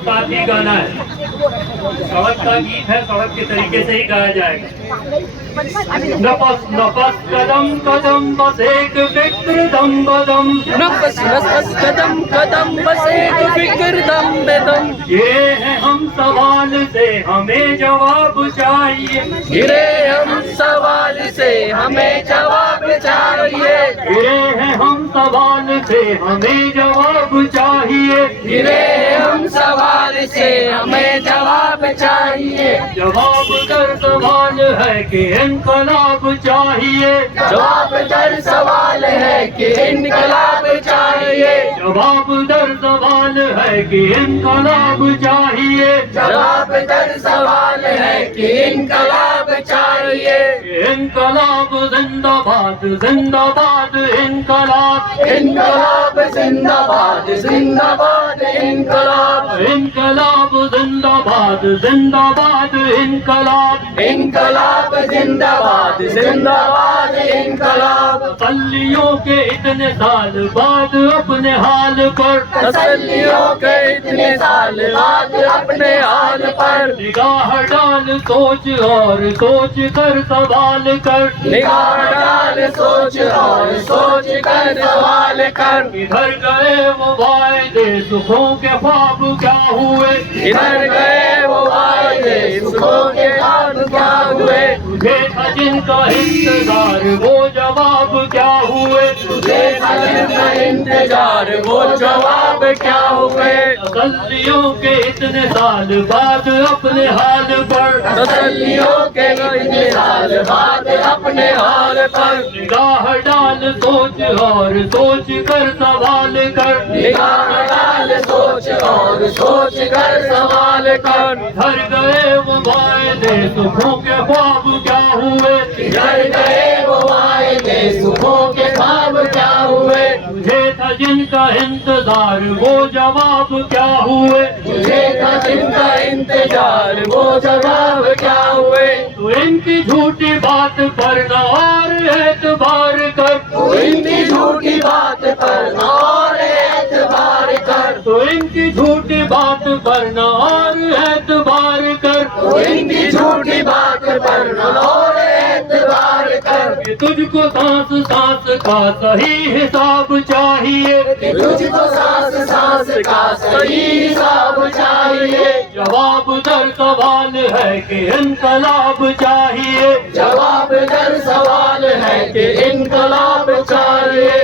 साथ ही गाना है। सड़क का गीत है, सड़क के तरीके से ही गाया जाएगा। नपस नपस कदम कदम बस एक फिक्र दम बदम, नफस नफस कदम कदम बस एक फिक्र दम बेदम। ये है हम सवाल से हमें जवाब चाहिए, गिरे हम सवाल से हमें जवाब चाहिए। गिरे हैं हम सवाल से हमें जवाब चाहिए, गिरे हम सवाल से हमें जवाब चाहिए। जवाब दर सवाल है कि इनकलाब चाहिए, जवाब दर सवाल है कि इनकलाब चाहिए। जवाब दर सवाल है कि इनकलाब चाहिए, जवाब दर सवाल है कि इनकलाब चाहिए। इनकलाब जिंदाबाद जिंदाबाद इनकलाब, इनकलाब जिंदाबाद जिंदाबाद इनकलाब। इनकलाब जिंदाबाद जिंदाबाद इनकलाब, इनकलाब जिंदाबाद जिंदाबाद इनकलाब। तसल्लियों के इतने साल बाद अपने हाल पर, तसल्लियों के इतने साल बाद अपने हाल पर। निगाह डाल सोच और सोच कर सवाल कर, निगाह डाल सोच और सोच कर सवाल कर। इधर गए वो वायदे सुखों के ख्वाब क्या हुए, इधर गए वो वायदे सुखों के ख्वाब क्या हुए। तुझे था जिनका इंतजार वो जवाब क्या हुए, तुझे था जिनका इंतजार वो जवाब क्या हुए। तसल्लियों के इतने साल बाद अपने हाल पर, तसल्लियों के इतने साल बाद अपने हाल पर। निगाह डाल सोच और सोच कर सवाल कर, निगाह डाल सोच और सोच कर सवाल कर। इधर गए वो वायदे सुखों के ख्वाब क्या हुए, इधर गए वो वायदे सुखों के ख्वाब क्या हुए। तुझे था जिनका इंतजार वो जवाब क्या हुए, तुझे था जिनका इंतजार वो जवाब क्या हुए। तो इनकी झूठी बात पर न और एतबार कर, तू इनकी झूठी बात पर और एतबार कर। तो इनकी झूठी बात पर न और एतबार कर, तू इनकी झूठी बात पर और एतबार कर। कि तुझको सांस सांस का सही हिसाब चाहिए, कि तुझको सांस सांस का सही हिसाब चाहिए। जवाब दर सवाल है कि इनकलाब चाहिए, जवाब दर सवाल है कि इनकलाब चाहिए।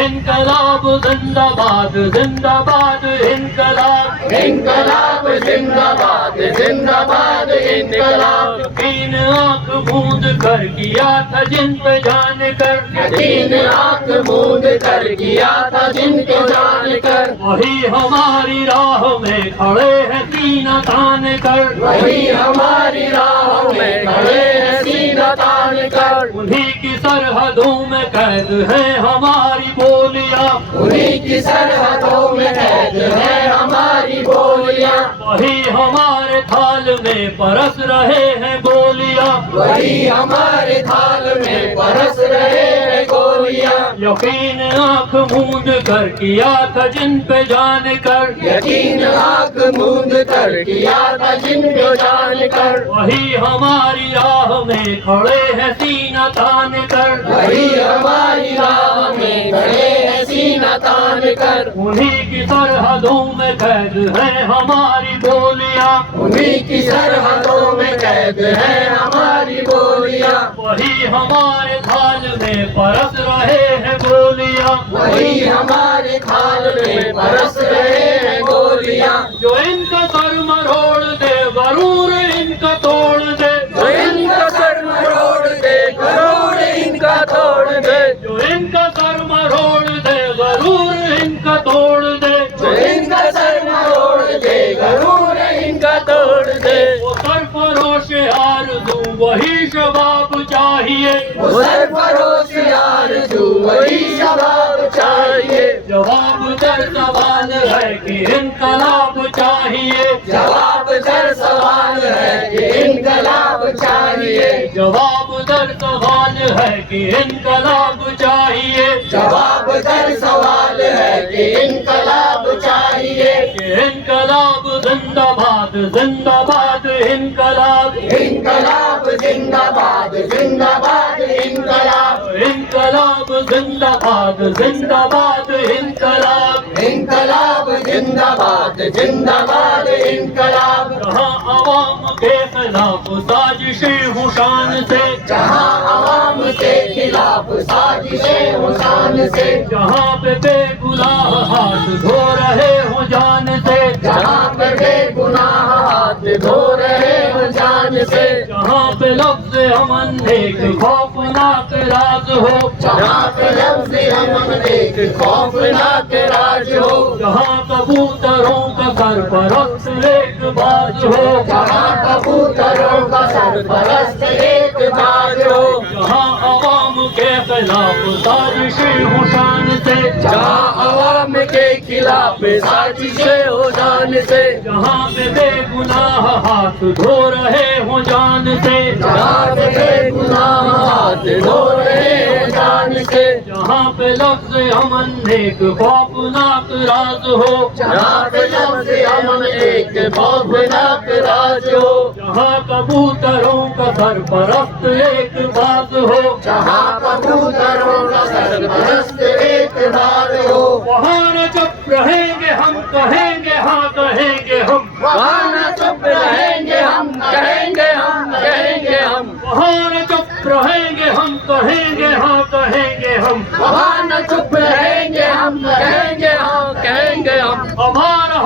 इनकलाब जिंदाबाद जिंदाबाद इनकलाब, इनकलाब जिंदाबाद जिंदाबाद इनकलाब। यकीन आंख मूंद कर किया था जिन पे जान कर, यकीन आंख मूंद कर किया था जिनको जान कर। वही हमारी राह में खड़े हैं सीना तान कर, वही हमारी राह में खड़े हैं सीना तान कर। उन्हीं की सरहदों में कैद है हमारी बोलियां, उन्हीं की सरहदों में कैद है हमारी बोलियां। वही हमारे थाल में परस रहे हैं गोलियां, वही हमारे थाल में बरस रहे हैं गोलियां। यकीन आंख मूंद कर किया था जिन पे जान कर, यकीन आंख मूंद कर किया था जिनको जान कर। वही हमारी राह में खड़े हैं सीना तान कर, वही हमारी राह में खड़े हैं सीना तान कर। उन्हीं की सरहदों में कैद है हमारी बोलियां, उन्हीं की सरहदों में कैद है हमारी बोलियां। वही हमारे थाल में परस रहे हैं गोलियां, वही हमारे थाल में बरस रहे हैं गोलियां। जो इनका सर मरोड़ दे गरूर इनका तोड़ दे, जो इनका सर मरोड़ दे गरूर इनका तोड़ दे। जो इनका सर मरोड़ दे गरूर इनका तोड़ दे, जो इनका सर मरोड़ दे गरूर इनका तोड़ दे। वो सरफरोश आरज़ू वही शबाब चाहिए, वो सरफरोश आरज़ू वही शबाब चाहिए। जवाब दर सवाल है कि इनकलाब चाहिए, जवाब दर सवाल है कि इनकलाब चाहिए। जवाब दर सवाल है कि इनकलाब चाहिए, जवाब दर सवाल है कि इनकलाब चाहिए। कि इनकलाब जिंदाबाद जिंदाबाद इनकलाब इनकलाब जिंदाबाद जिंदाबाद इनकलाब इनकलाब जिंदाबाद जिंदाबाद इनकलाब इनकलाब जिंदाबाद जिंदाबाद इनकलाब जहाँ अवाम के खिलाफ साजिशें हों शान से जहाँ अवाम के खिलाफ साजिशें हों शान से जहाँ पे बेगुनाह हाथ धो रहे हो जान से जहाँ पे बेगुनाह हाथ धो रहे हो जान से जहाँ पे लफ्ज अमन एक खौफनाक राज हो जहाँ पे लफ्ज़ अमन एक खौफनाक राज हो जहाँ कबूतरों का सरपरस्त एक बाज हो जहाँ कबूतरों का सरपरस्त एक बाज हो जहाँ अवाम के खिलाफ साजिशें हों शान से जहाँ अवाम के खिलाफ साजिशें हो जान से जहाँ पे बेगुनाह हाथ धो रहे हो जान से जहाँ पे बेगुनाह हाथ धो रहे हो जान से जहाँ पे लफ्ज अमन एक खौफनाक राज हो जहाँ पे लफ्ज़ अमन एक खौफनाक राज हो जहाँ कबूतरों का सरपरस्त एक बाज हो जहाँ कबूतरों का सरपरस्त एक बाज हो वहाँ न चुप रहेंगे हम कहेंगे हाँ कहेंगे हम वहाँ न चुप रहेंगे हम कहेंगे हम कहेंगे हम वहाँ न चुप रहेंगे हम कहेंगे हाँ कहेंगे हम वहाँ न चुप रहेंगे हम कहेंगे हाँ कहेंगे हम हमारा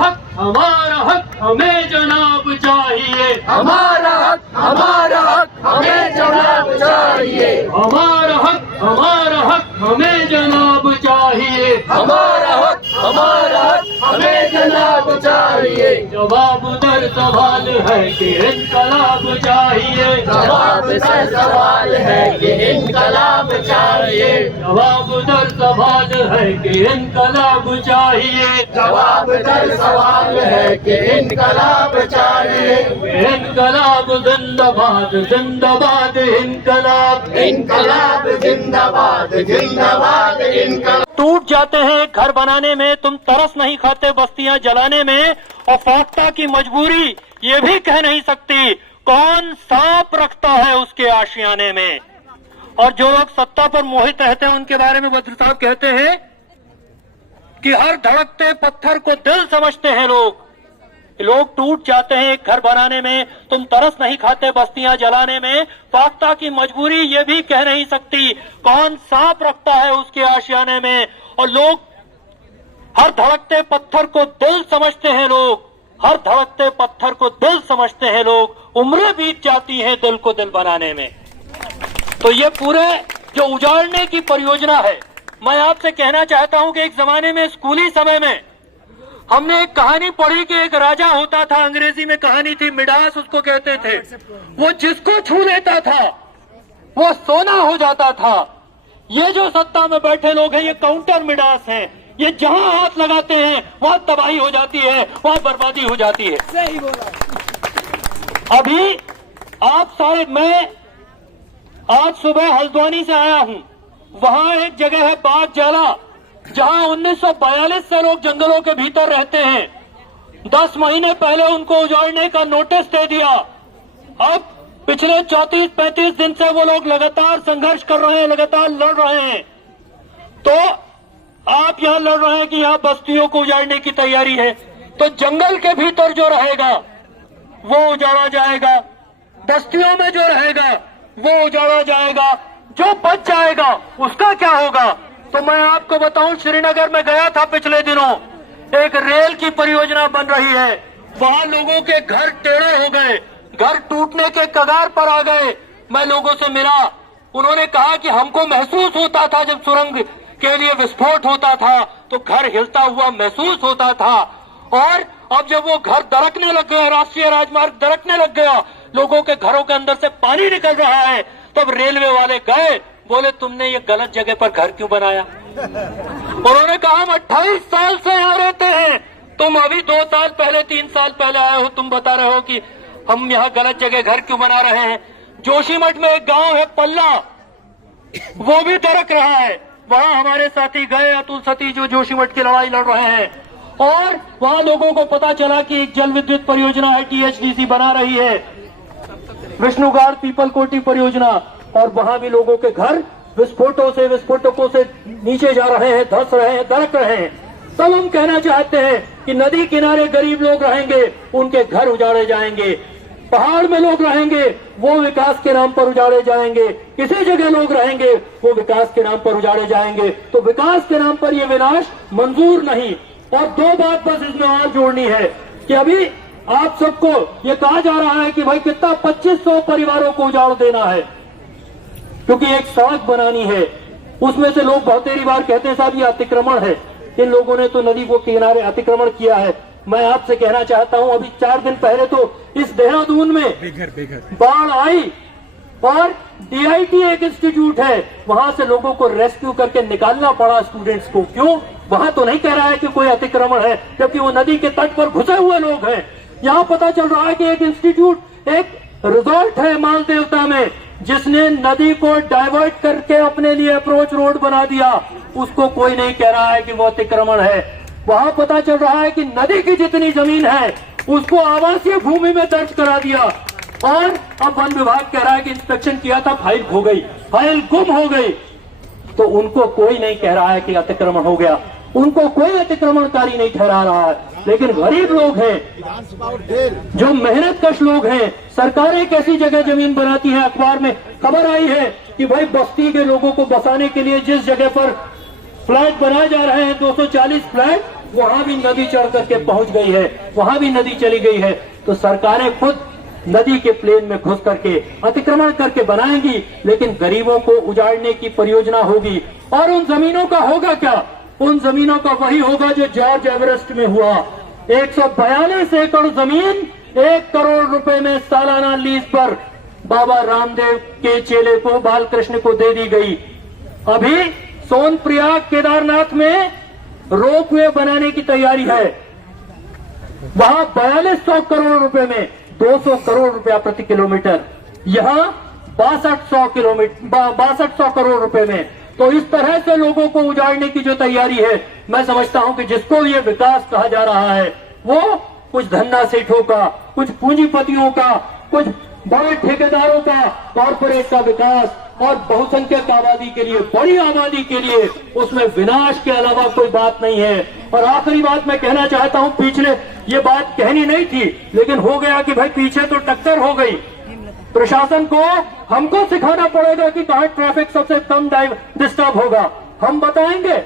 हक हमें जनाब चाहिए हमारा हक हमें जवाब चाहिए हमारा हक हमें जनाब चाहिए हमारा हक हमें जनाब चाहिए जवाब दर सवाल है कि इनकलाब चाहिए जवाब दर सवाल है कि इनकलाब चाहिए जवाब दर सवाल है कि इनकलाब चाहिए जवाब दर सवाल है कि इनकलाब चाहिए इनकलाब जिंदाबाद जिंदाबाद इनकलाब इनकलाब जिंदाबाद जिंदाबाद इनकलाब टूट जाते हैं घर बनाने में, तुम तरस नहीं खाते बस्तियां जलाने में, और फाख्ता की मजबूरी ये भी कह नहीं सकती कौन सांप रखता है उसके आशियाने में। और जो लोग सत्ता पर मोहित रहते हैं उनके बारे में बद्र साहब कहते हैं कि हर धड़कते पत्थर को दिल समझते हैं लोग टूट जाते हैं एक घर बनाने में, तुम तरस नहीं खाते बस्तियां जलाने में, फाख्ता की मजबूरी ये भी कह नहीं सकती कौन सांप रखता है उसके आशियाने में। और लोग हर धड़कते पत्थर को दिल समझते हैं हर धड़कते पत्थर को दिल समझते हैं लोग, उम्रें बीत जाती हैं दिल को दिल बनाने में। तो ये पूरे जो उजाड़ने की परियोजना है, मैं आपसे कहना चाहता हूं कि एक जमाने में स्कूली समय में हमने एक कहानी पढ़ी कि एक राजा होता था, अंग्रेजी में कहानी थी, मिडास उसको कहते थे। वो जिसको छू लेता था वो सोना हो जाता था। ये जो सत्ता में बैठे लोग हैं ये काउंटर मिडास हैं, ये जहां हाथ लगाते हैं वहां तबाही हो जाती है, वहां बर्बादी हो जाती है। सही बोला। अभी मैं आज सुबह हल्द्वानी से आया हूं, वहां एक जगह है बाग जाला जहां 1942 से लोग जंगलों के भीतर रहते हैं। 10 महीने पहले उनको उजाड़ने का नोटिस दे दिया। अब पिछले 34-35 दिन से वो लोग लगातार संघर्ष कर रहे हैं, लगातार लड़ रहे हैं। तो आप यहां लड़ रहे हैं कि यहां बस्तियों को उजाड़ने की तैयारी है, तो जंगल के भीतर जो रहेगा वो उजाड़ा जाएगा, बस्तियों में जो रहेगा वो उजाड़ा जाएगा, जो बच जाएगा उसका क्या होगा। तो मैं आपको बताऊं, श्रीनगर में गया था पिछले दिनों, एक रेल की परियोजना बन रही है, वहां लोगों के घर टेढ़े हो गए, घर टूटने के कगार पर आ गए। मैं लोगों से मिला, उन्होंने कहा कि हमको महसूस होता था जब सुरंग के लिए विस्फोट होता था तो घर हिलता हुआ महसूस होता था, और अब जब वो घर दरकने लग गया, राष्ट्रीय राजमार्ग दरकने लग गया, लोगों के घरों के अंदर से पानी निकल रहा है, तब रेलवे वाले गए, बोले तुमने ये गलत जगह पर घर क्यों बनाया। उन्होंने कहा हम 28 साल से यहाँ रहते हैं, तुम अभी 2 साल पहले 3 साल पहले आए हो, तुम बता रहे हो कि हम यहाँ गलत जगह घर क्यों बना रहे हैं। जोशीमठ में एक गांव है पल्ला, वो भी दरक रहा है, वहां हमारे साथी गए, अतुल सती जो जोशीमठ की लड़ाई लड़ रहे हैं, और वहां लोगों को पता चला कि एक जल विद्युत परियोजना है, THDC बना रही है, विष्णुगार पीपलकोटी परियोजना, और वहां भी लोगों के घर विस्फोटकों से नीचे जा रहे हैं, धंस रहे हैं, दरक रहे हैं। तब हम कहना चाहते हैं कि नदी किनारे गरीब लोग रहेंगे, उनके घर उजाड़े जाएंगे, पहाड़ में लोग रहेंगे, वो विकास के नाम पर उजाड़े जाएंगे, किसी जगह लोग रहेंगे, वो विकास के नाम पर उजाड़े जाएंगे। तो विकास के नाम पर ये विनाश मंजूर नहीं। और दो बात बस इसमें और जोड़नी है कि अभी आप सबको ये कहा जा रहा है कि भाई कितना 2500 परिवारों को उजाड़ देना है, क्योंकि एक सड़क बनानी है। उसमें से लोग बहुत देरी बार कहते हैं साहब ये अतिक्रमण है। इन लोगों ने तो नदी को किनारे अतिक्रमण किया है। मैं आपसे कहना चाहता हूं, अभी 4 दिन पहले तो इस देहरादून में बाढ़ आई और DIT एक इंस्टीट्यूट है, वहां से लोगों को रेस्क्यू करके निकालना पड़ा स्टूडेंट्स को। क्यों? वहां तो नहीं कह रहा है कि कोई अतिक्रमण है, जबकि वो नदी के तट पर घुसे हुए लोग हैं। यहाँ पता चल रहा है कि एक इंस्टीट्यूट, एक रिजॉर्ट है मालदेवता में, जिसने नदी को डाइवर्ट करके अपने लिए अप्रोच रोड बना दिया। उसको कोई नहीं कह रहा है कि वो अतिक्रमण है। वहां पता चल रहा है कि नदी की जितनी जमीन है उसको आवासीय भूमि में दर्ज करा दिया, और अब वन विभाग कह रहा है कि इंस्पेक्शन किया था, फाइल खो गई, फाइल गुम हो गई। तो उनको कोई नहीं कह रहा है कि अतिक्रमण हो गया, उनको कोई अतिक्रमणकारी नहीं ठहरा रहा है। लेकिन गरीब लोग हैं, जो मेहनतकश लोग हैं, सरकारें कैसी जगह जमीन बनाती हैं। अखबार में खबर आई है कि भाई बस्ती के लोगों को बसाने के लिए जिस जगह पर फ्लैट बनाए जा रहे हैं, 240 फ्लैट, वहां भी नदी चढ़ करके पहुंच गई है, वहां भी नदी चली गई है। तो सरकारें खुद नदी के प्लेन में घुस करके अतिक्रमण करके बनाएंगी, लेकिन गरीबों को उजाड़ने की परियोजना होगी। और उन जमीनों का होगा क्या? उन जमीनों का वही होगा जो जॉर्ज एवरेस्ट में हुआ। 142 एकड़ जमीन 1 करोड़ रुपए में सालाना लीज पर बाबा रामदेव के चेले को, बालकृष्ण को दे दी गई। अभी सोनप्रयाग केदारनाथ में रोपवे बनाने की तैयारी है, वहां 4200 करोड़ रुपए में 200 करोड़ रुपया प्रति किलोमीटर, यहां 6200 करोड़ रुपए में। तो इस तरह से लोगों को उजाड़ने की जो तैयारी है, मैं समझता हूं कि जिसको ये विकास कहा जा रहा है, वो कुछ धन्ना सेठों का, कुछ पूंजीपतियों का, कुछ बड़े ठेकेदारों का, कॉरपोरेट का विकास और बहुसंख्यक आबादी के लिए, बड़ी आबादी के लिए, उसमें विनाश के अलावा कोई बात नहीं है। और आखिरी बात मैं कहना चाहता हूं, पिछले ये बात कहनी नहीं थी, लेकिन हो गया कि भाई पीछे तो टक्कर हो गई। प्रशासन को हमको सिखाना पड़ेगा कि कहां ट्रैफिक सबसे कम डिस्टर्ब होगा। हम बताएंगे,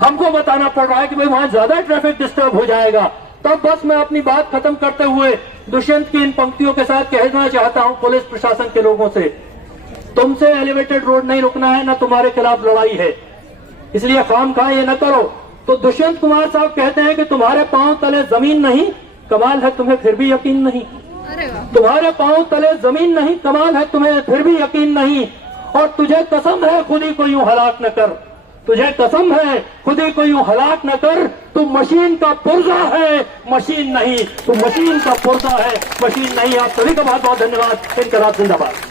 हमको बताना पड़ रहा है कि भाई वहां ज्यादा ट्रैफिक डिस्टर्ब हो जाएगा। तब बस मैं अपनी बात खत्म करते हुए दुष्यंत की इन पंक्तियों के साथ कहना चाहता हूं पुलिस प्रशासन के लोगों से, तुमसे एलिवेटेड रोड नहीं रुकना है, ना तुम्हारे खिलाफ लड़ाई है, इसलिए खामखा ये न करो। तो दुष्यंत कुमार साहब कहते हैं कि तुम्हारे पांव तले जमीन नहीं, कमाल है तुम्हें फिर भी यकीन नहीं। तुम्हारे पांव तले जमीन नहीं, कमाल है तुम्हें फिर भी यकीन नहीं। और तुझे कसम है खुद ही को यूं हलाक न कर, तुझे कसम है खुद ही को यूं हलाक न कर। तू मशीन का पुर्जा है, मशीन नहीं, तू मशीन का पुर्जा है, मशीन नहीं। आप सभी का बहुत बहुत धन्यवाद। इनकलाब जिंदाबाद।